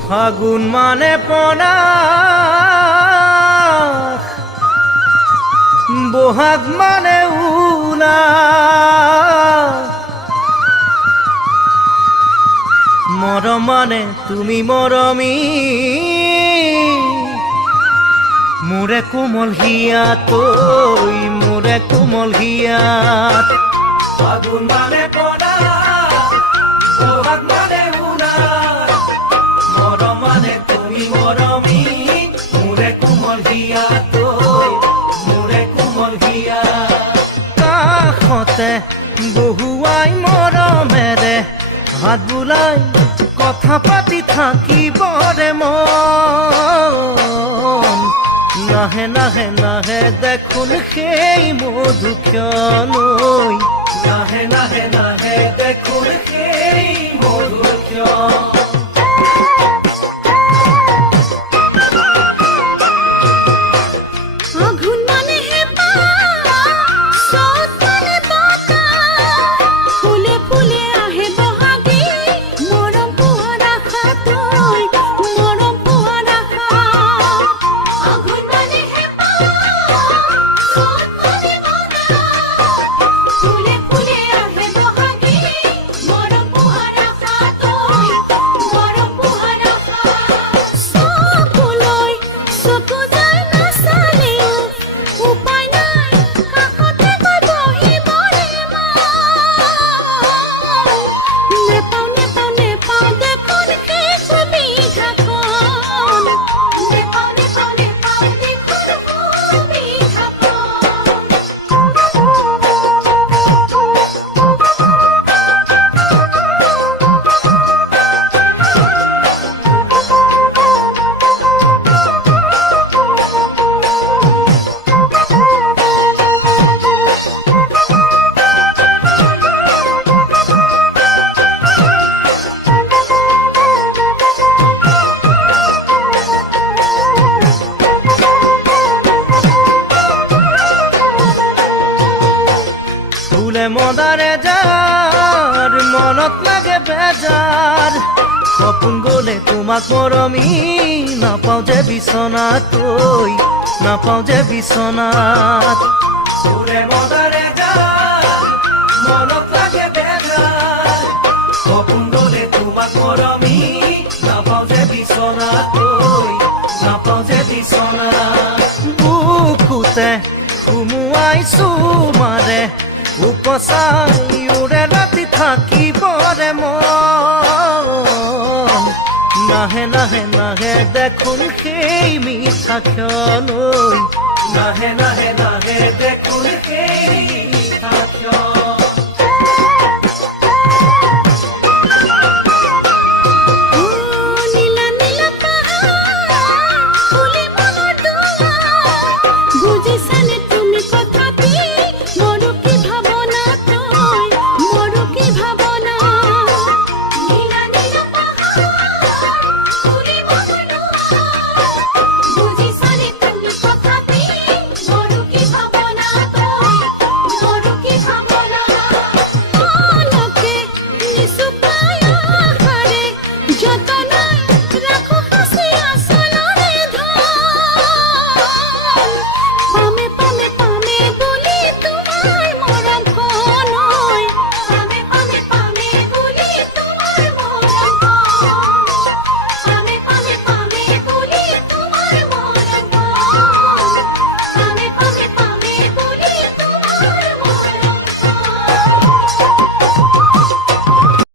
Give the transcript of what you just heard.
ফাগুন মানে পনাস, বহাগ মানে উলাস, মৰম মানে তুমি মৰমী, মোৰে কোমল হিয়াত, মোৰে কোমল হিয়াত। ফাগুন মানে পনাস, বহাগ মানে উলাস, মৰম মানে তুমি মৰমী, মোৰে কোমল হিয়াত, মোৰে কোমল হিয়াত। কাষতে বহুৱাই মৰমেৰে হাত বুলাই কথা পাতি থাকিবৰে মন। নাহে নাহে নাহে দেখোন সেই মধুক্ষণৈ, নাহে নাহে নাহে দেখোন সেই মধুক্ষণ। মদারে যার মনত লাগে বেজার, সপোন গলে তোমাক মৰমী, নাপাওঁ যে বিচনাত, নাপাওঁ যে বিচনাত। ফুলে মদাৰে যাৰ মনত লাগে বেজাৰ, সপোন গলে তোমাক মৰমী, নাপাওঁ যে বিচনাত, নাপাওঁ যে বিচনাত। বুকুতে সুমুৱাই চুমাৰে উপচাই উৰে ৰাতি থাকিবৰে মন। নাহে নাহে নাহে দেখোন সেই মিঠা ক্ষণৈ, নাহে নাহে নাহে দেখোন সেই